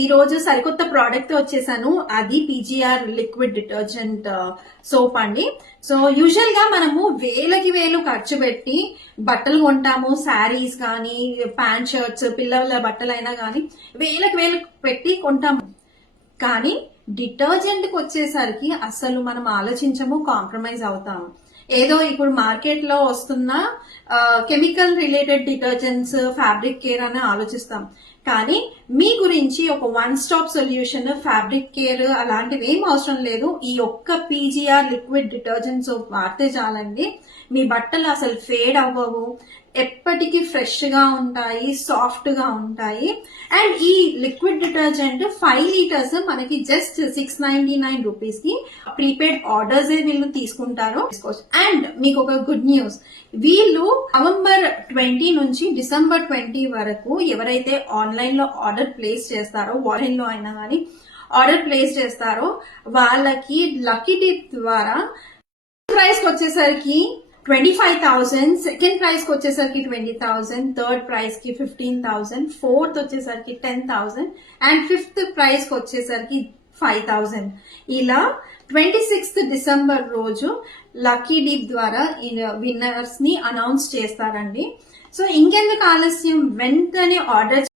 ఈ రోజు సరికొత్త ప్రోడక్ట్ వచ్చేసాను. అది పీజీఆర్ లిక్విడ్ డిటర్జెంట్ సోప్ అండి. సో యూజువల్ గా మనము వేలకి వేలు ఖర్చు పెట్టి బట్టలు కొంటాము, శారీస్ కానీ, ప్యాంట్ షర్ట్స్, పిల్లల బట్టలైనా కానీ వేలకి వేలు పెట్టి కొంటాము. కానీ డిటర్జెంట్ కి వచ్చేసరికి అసలు మనం ఆలోచించము, కాంప్రమైజ్ అవుతాము. ఏదో ఇప్పుడు మార్కెట్ లో వస్తున్న chemical related detergents, fabric care అని ఆలోచిస్తాం. కానీ మీ గురించి ఒక one stop solution, fabric care అలాంటివి ఏం అవసరం లేదు. ఈ ఒక్క పీజీఆర్ లిక్విడ్ డిటర్జెంట్ సోప్ వాడితే చాలండి. మీ బట్టలు అసలు ఫేడ్ అవ్వవు, ఎప్పటికీ ఫ్రెష్ గా ఉంటాయి, సాఫ్ట్ గా ఉంటాయి. అండ్ ఈ లిక్విడ్ డిటర్జెంట్ 5 లీటర్స్ మనకి జస్ట్ 699 రూపీస్ కి ప్రీపెయిడ్ ఆర్డర్స్ వీళ్ళు తీసుకుంటారు. అండ్ మీకు ఒక గుడ్ న్యూస్, వీళ్ళు నవంబర్ 20 నుంచి డిసెంబర్ 20 వరకు ఎవరైతే ఆన్లైన్ లో ఆర్డర్ ప్లేస్ చేస్తారో, ఆన్లైన్ లో అయినా కానీ ఆర్డర్ ప్లేస్ చేస్తారో వాళ్ళకి లక్కీ టిప్ ద్వారా ప్రైస్ కి వచ్చేసరికి 25,000, సెకండ్ ప్రైస్ కి వచ్చేసరికి 20,000, థర్డ్ ప్రైస్ కి 15,000, ఫోర్త్ వచ్చేసరికి 10,000 అండ్ ఫిఫ్త్ ప్రైస్ కి వచ్చేసరికి 5,000. ఇలా 26th డిసెంబర్ రోజు లక్కీ డీప్ ద్వారా విన్నర్స్ ని అనౌన్స్ చేస్తారండి. సో ఇంకెందుకు ఆలస్యం, వెంటనే ఆర్డర్